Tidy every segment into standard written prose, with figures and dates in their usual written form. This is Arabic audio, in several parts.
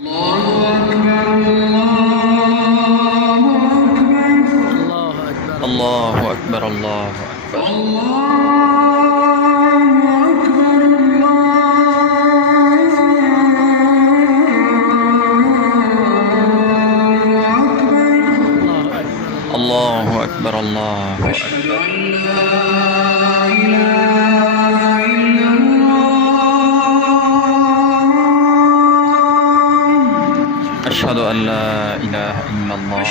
الله أكبر الله أكبر. الله أكبر الله أكبر. أشهد أن لا إله إلا الله.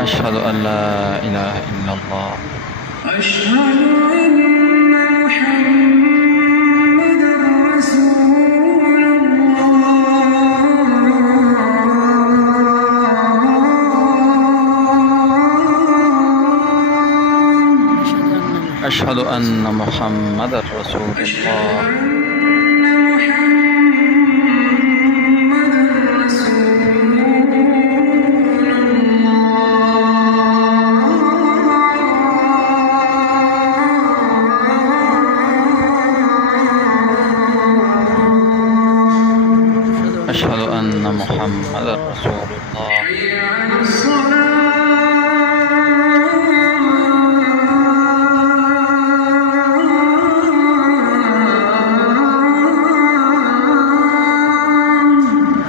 أشهد أن لا إله إلا الله. أشهد أن محمدا رسول الله. أشهد أن محمدا رسول الله. أشهد أن محمدا رسول الله.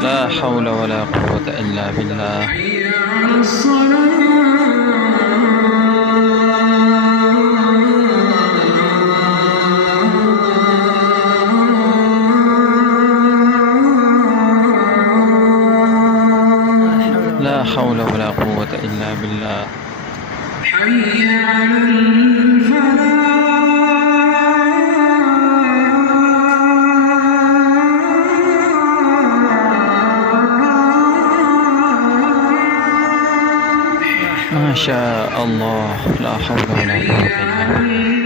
لا حول ولا قوة إلا بالله. لا حول ولا قوة إلا بالله. حي على الفلاح. ما شاء الله، لا حول ولا قوة إلا بالله.